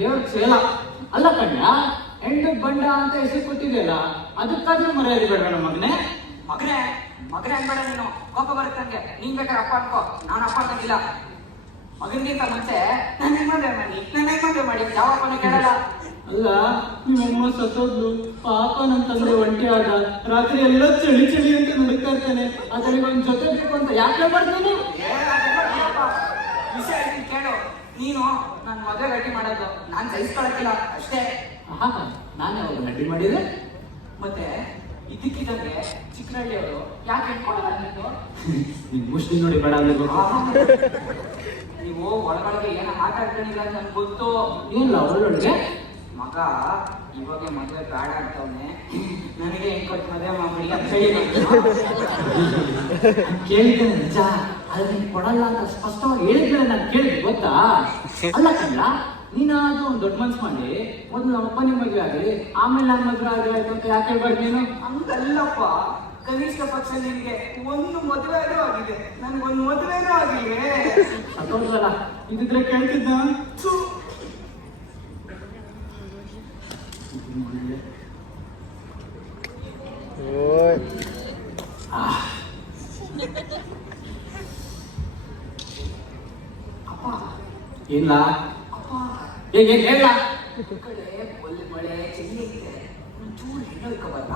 ದೇವ್ರ ಸೇಲ ಅಲ್ಲ ಕಣ್ಯ, ಹೆಂಡು ಬಂಡ ಅಂತ ಹೆಸರು ಕೊಟ್ಟಿದೆಯಲ್ಲ, ಅದಕ್ಕಾದ್ರೂ ಮರ್ಯಾದೆ ಬೇಡ ನಮ್ಮ ಮಗನೇ. ಮಗನೇ ಮಗನೇ ಅನ್ಬೇಡ ನೀನು, ಕೋಪ ಬರುತ್ತೆ ನಂಗೆ. ನೀನ್ ಬೇಕಾದ್ರೆ ಅಪ್ಪ ಅನ್ಕೋ, ನಾನು ಅಪ್ಪ ಅನ್ನಂಗಿಲ್ಲ. ಮಗನಿಗಿಂತ ಮುಂಚೆ ನನ್ನ ಮದುವೆ ಮಾಡಿ ಯಾವ ಅಪ್ಪನ ಕೇಳಲ್ಲ. ಅಲ್ಲ, ನಿಮ್ಮಮ್ಮ ಸತ್ತೋದ್ಲು, ಪಾಪ ನನ್ನ ತಂದೆ ಒಂಟಿ ಆದ, ರಾತ್ರಿ ಎಲ್ಲ ಚಳಿ ಚಳಿ ಅಂತ ನಡುಕ್ತಾ ಇರ್ತಾನೆ, ಅದರಿಗೆ ಒಂದ್ ಜೊತೆ ಬೇಕು ಅಂತ ಯಾಕೆ ಬರ್ತೀನಿ? ವಿಷಯ ಹೇಳ್ತೀನಿ ಕೇಳು. ನೀನು ನನ್ನ ಮದುವೆ ಗಟ್ಟಿ ಮಾಡೋದು ನಾನು ಸಹಿಸ್ಕೊಳಕ್ಕಿಲ್ಲ ಅಷ್ಟೇ. ನಾನು ಯಾವಾಗ ನಡ್ಡಿ ಮಾಡಿದೆ? ಮತ್ತೆ ಇದಕ್ಕಿದ್ದಂಗೆ ಚಿಕ್ಕನಹಳ್ಳಿಯವರು ಯಾಕೆ ಇಟ್ಕೊಳ್ಳಲ್ಲ ನಿಮ್ ಮುಷ್ಟಿ ನೋಡಿ ಬೇಡ ಅಂದ್ರೆ ನೀವು ಒಳಗೊಳಗೆ ಏನೋ ಮಾತಾಡ್ಕೊಂಡಿಲ್ಲ ಅಂತ ನನ್ಗೆ ಗೊತ್ತು. ಏನಿಲ್ಲ ಒಳಗಡೆ ಮಗ ಇವಾಗ ಮದುವೆ ಬೇಡ ಅಂತವನೆ, ನನಗೆ ಹೆಂಗ್ ಮದುವೆ ಮಾಡ್ಬಿಡಿ ಅಂತ ಕೇಳಿದ್ದೇನೆ ನಿಜ, ಆದ್ರೆ ನೀನ್ ಕೊಡಲ್ಲ ಅಂತ ಸ್ಪಷ್ಟವಾಗಿ ಹೇಳಿದ್ರೆ ನಾನು ಕೇಳಿದೆ ಗೊತ್ತಾ? ಅಲ್ಲ ಕಣ್ಣ, ನೀನಾದ್ರೂ ಒಂದು ದೊಡ್ಡ ಮನ್ಸು ಮಾಡಿ ಮೊದಲು ನಮ್ಮ ಅಪ್ಪ ನಿಮ್ಮ ಮದುವೆ ಆಗಲಿ, ಆಮೇಲೆ ನನ್ನ ಮದುವೆ ಆಗಲಿ ಆಯ್ತು ಅಂತ ಯಾಕೆ ಹೇಳ್ಬಾರ್ದು ನೀನು? ಹಂಗಲ್ಲಪ್ಪ, ಕನಿಷ್ಠ ಪಕ್ಷ ನಿನ್ಗೆ ಒಂದು ಮದುವೆನೂ ಆಗಿದೆ, ನನ್ಗೊಂದು ಮದುವೆನೂ ಆಗಿಲ್ವೇ? ಸತ್ತೋದ್ರಲ್ಲ, ಇದಿದ್ರೆ ಕೇಳ್ತಿದ್ದ. ಅಪ್ಪ ಇಲ್ಲ ಅಪ್ಪ ಹೇಳ ಕಡೆ ಒಳ್ಳೆ ಮಳೆ ಚೆಲ್ಲಿ ಇದೆ, ಒಂಚೂರು ಹೆಣ್ಣೋಯ್ಕೋಬಲ್ಲ.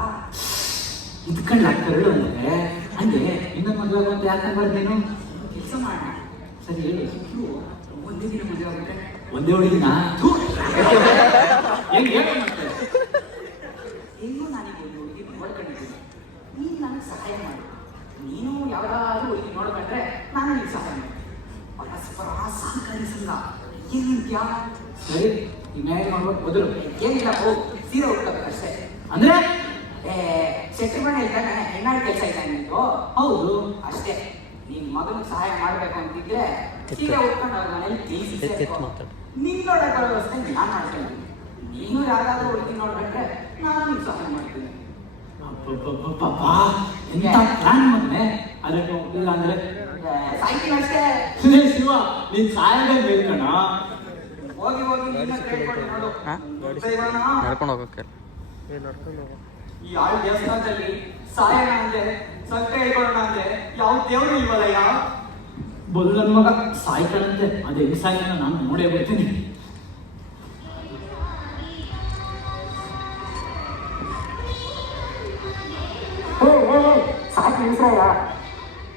ಇದ್ಕಂಡು ಕರಳು ಅಂದ್ರೆ ಹಂಗೆ ಇನ್ನೊಂದು ಮದುವೆ ಅಂತ ಯಾಕೆ ಬರ್ದು ನೀನು? ಕೆಲಸ ಮಾಡೋಣ. ಸರಿ ಹೇಳಿ. ಒಂದೇ ದಿನ ಮದುವೆ ಆಗುತ್ತೆ. ಒಂದೇ ಹುಡುಗಿನ ಹೆಂಗ್ ಹೇಳ ಮತ್ತೆ? ಇನ್ನೂ ನಾನೀಗ ಒಂದು ಹುಡುಗಿ ನೋಡ್ಕೊಂಡಿದ್ದೀನಿ, ನೀನು ನನಗೆ ಸಹಾಯ ಮಾಡು. ನೀನು ಯಾವ್ದಾದ್ರೂ ಹುಡುಗಿ ನೋಡ್ಕೊಂಡ್ರೆ ನಾನು ನಿನ್ಗೆ ಸಹಾಯ ಮಾಡಿ. ಪರಸ್ಪರ ಸಹಕಾರಿ ಸಂಘ ಏನಿದ್ಯಾ? ಸರಿ, ಇನ್ಯಾಗ ಮಾಡ್ಬೇಕು ಮೊದಲು? ಏನಿಲ್ಲ, ಹೋಗಿ ಸೀರೆ ಉಟ್ಕೋಬೇಕು ಅಷ್ಟೇ. ಅಂದ್ರೆ ಶೆಟ್ಟಿ ಮನೆ ಇದ್ದಾಗ ಹೆಣ್ಣಾಡಿ ಕೆಲಸ ಇಲ್ಲ ನಿಂದು. ಹೌದು, ಅಷ್ಟೇ. ನಿನ್ ಮಗನಿಗೆ ಸಹಾಯ ಮಾಡ್ಬೇಕು ಅಂತಿದ್ರೆ ಸೀರೆ ಉಟ್ಕೊಂಡು ಅವ್ರ ಮನೇಲಿ ತಿಳಿಸಿ ನಿನ್ ನೋಡಕ್ಕೆ ವ್ಯವಸ್ಥೆ ನಾನು ಮಾಡ್ತೀನಿ. ನೀನು ಯಾವ್ದಾದ್ರೂ ಹುಡುಗಿ ನೋಡ್ಕೊಂಡ್ರೆ ನಾನು ನಿಮ್ಗೆ ಸಹಾಯ ಮಾಡ್ತೀನಿ. ಎಂತ ಪ್ಲಾನ್ ಮಗನೆ. ಅದಕ್ಕೆ ಇಲ್ಲ ಅಂದ್ರೆ ಸಾಯ್ತೀನಿ ಅಷ್ಟೇ. ಶಿವ, ನೀನ್ ಸಾಯದೇ ಬೇಕಣ. ಹೋಗಿ ಹೋಗಿ ನಿನ್ನ ಕೇಳ್ಕೊಂಡು ನೋಡು. ನಡ್ಕೊಂಡು ಹೋಗಕ್ಕೆ ಈ ಆಳು ದೇವಸ್ಥಾನದಲ್ಲಿ ಸಾಯಣ ಅಂದ್ರೆ, ಸತ್ಯ ಹೇಳ್ಕೊಳ್ಳೋಣ ಅಂದ್ರೆ ಯಾವ ದೇವ್ರು ಇಲ್ವಲ್ಲ. ಯಾವ ಬಲ್ ನನ್ ಮಗ ಸಾಯ್ತಾನಂತೆ, ಅದೇ ಹೆಂಗ್ ಸಾಯ್ತಾನ ನಾನು ನೋಡೇ ಬಿಡ್ತೀನಿ. ಸಾಕು ನಿಲ್ಸಯ್ಯ,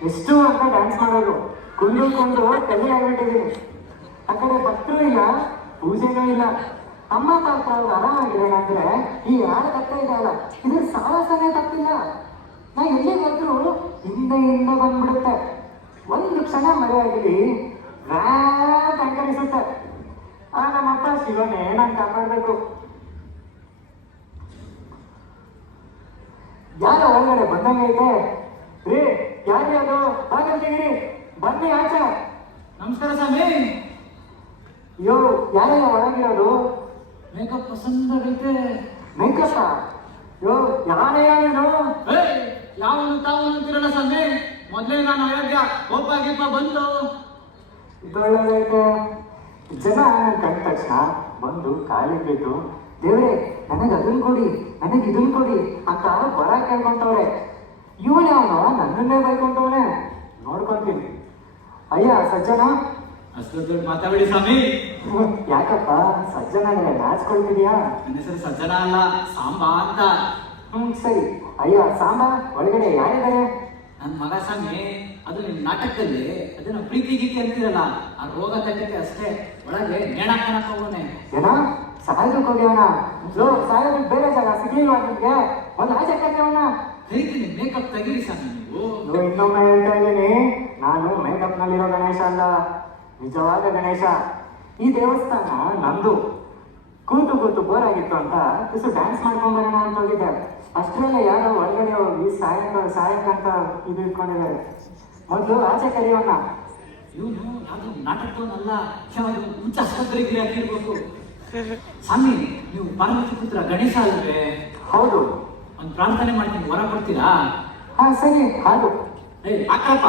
ಎಷ್ಟು ಅಂತ ಡ್ಯಾನ್ಸ್ ಮಾಡೋದು, ಕುಂದುಕೊಂಡು ತಲೆ ಆಗ್ಬಿಟ್ಟಿದ್ದೀನಿ. ಆ ಕಡೆ ಭಕ್ತರು ಇಲ್ಲ, ಪೂಜೆನೂ ಇಲ್ಲ. ಅಮ್ಮ ಪಾಪ ಅವ್ರು ಆರಾಮಾಗಿರೋಣ ಅಂದ್ರೆ ಈ ಯಾರು ತಪ್ಪ ಇದೆಯಲ್ಲ, ಇದ್ರ ಸಾಹಸನೇ ತಪ್ಪಿಲ್ಲ. ನಾ ಎಲ್ಲಿ ಬಂದ್ರು ಹಿಂದೆ ಬಂದ್ಬಿಡುತ್ತೆ. ಒಂದು ಕ್ಷಣ ಮರೆಯಾಗಿರಿ ಅಂಕರಿಸುತ್ತೆ. ನಮ್ಮಪ್ಪ ಶಿವನೇ ನಾನು ಕಾಪಾಡ್ಬೇಕು. ಯಾರ ಒಳಗಡೆ ಬಂದಂಗೈತೆ ರೀ? ಯಾರ್ಯಾರು ಬಾಗಲ್ತೀರಿ? ಬನ್ನಿ ಆಚೆ. ನಮಸ್ಕಾರ ಸ್ವಾಮಿ. ಅಯ್ಯೋ, ಯಾರ್ಯಾರ ಒಳಗಿರೋದು? ಮೇಕಪ್ ಪಸಂದಾಗೈತೆ. ಮೇಕಪ್ಪ? ಅಯ್ಯೋ, ಯಾರೇ ನೀನು? ಯಾವನು ತಾವನು ಅಂತಿರಲ್ಲ ಸ್ವಾಮಿ. ಮೊದಲೇ ನಾನು ಅಯೋಗ್ಯ, ಕೋಪ ಗೀಪ ಬಂದು ಇದೊಳ್ಳೆದೈತೆ. ಜನ ಕಂಡ ತಕ್ಷಣ ಬಂದು ಕಾಲಿಗೆ ಬಿದ್ದು, ದೇವ್ರೆ ನನಗೆ ಅದನ್ನ ಕೊಡಿ, ನನಗೆ ಇದನ್ನ ಕೊಡಿ ಅಂತ ಬರ ಕೇಳ್ಕೊಂತವ್ರೆ. ಇವಳು ಅವನು ನನ್ನನ್ನೇ ಬೈಕೊಂತವನೆ. ನೋಡ್ಕೊಂತೀನಿ. ಅಯ್ಯ ಸಜ್ಜನ. ಅಷ್ಟು ದೊಡ್ಡ ಮಾತಾಡಿ ಸ್ವಾಮಿ. ಯಾಕಪ್ಪ ಸಜ್ಜನ ಅಂದ್ರೆ ನಾಚ್ಕೊಳ್ತಿದ್ಯಾ? ನನ್ನ ಹೆಸರು ಸಜ್ಜನ ಅಲ್ಲ, ಸಾಂಬಾ ಅಂತ. ಸರಿ. ಅಯ್ಯ ಸಾಂಬಾ, ಒಳಗಡೆ ಯಾರಿದ್ದಾರೆ? ನನ್ನ ಮಗ ಸ್ವಾಮಿ. ಅದು ನಿಮ್ ನಾಟಕದಲ್ಲಿ ಅದನ್ನ ಪ್ರೀತಿ ಗೀತಿ ಅಂತಿರಲ್ಲ, ಆ ರೋಗ ತಟ್ಟಕ್ಕೆ ಅಷ್ಟೇ. ಒಳಗೆ ನೇಣಾಕನಕ್ ಹೋಗೋನೆ. ಏನೋ ಸಾಯೋದಕ್ಕೆ ಹೋಗ್ಯವನ? ಸಾಯೋದಕ್ಕೆ ಬೇರೆ ಜಾಗ ಸಿಗ್ಲಿಲ್ವಾ ನಿಮ್ಗೆ? ಒಂದು ಆಚೆ ಕಟ್ಟವನ. ಹೇಳ್ತೀನಿ, ಮೇಕಪ್ ತೆಗೀರಿ ಸ್ವಾಮಿ ನೀವು. ಇನ್ನೊಮ್ಮೆ ಹೇಳ್ತಾ ಇದ್ದೀನಿ, ನಾನು ಮೇಕಪ್ ನಲ್ಲಿರೋ ಗಣೇಶ ಅಲ್ಲ, ನಿಜವಾದ ಗಣೇಶ. ಈ ದೇವಸ್ಥಾನ ನಂದು. ಕೂತು ಕೂತು ಬೋರ್ ಆಗಿತ್ತು ಅಂತ ತುಸು ಡ್ಯಾನ್ಸ್ ಮಾಡ್ಕೊಂಡ್ ಬರೋಣ ಅಂತ ಹೋಗಿದ್ದೆ. ಅಷ್ಟರಲ್ಲೇ ಯಾರೋ ಒಳಗಡೆ ಹೋಗಿ ಸಾಯಕ್ಕಂತ ಇದು ಇಟ್ಕೊಂಡಿದ್ದಾರೆ. ಮೊದಲು ಆಚೆ ಕರೆಯೋಣ. ಇವನು ಯಾವ್ದು ನಾಟಕವನ್ನಲ್ಲ, ಯಾವ್ದು ಮುಂಚೆ ಆಸ್ಪತ್ರೆಗೆ ಹಾಕಿರ್ಬೇಕು. ಸ್ವಾಮಿ, ನೀವು ಪಾರ್ವತಿ ಪುತ್ರ ಗಣೇಶ ಅಲ್ವೇ? ಹೌದು. ಒಂದು ಪ್ರಾರ್ಥನೆ ಮಾಡ್ತೀನಿ, ವರ ಕೊಡ್ತೀರಾ? ಹಾ ಸರಿ, ಹಾಡು. ಹಾಕಪ್ಪ.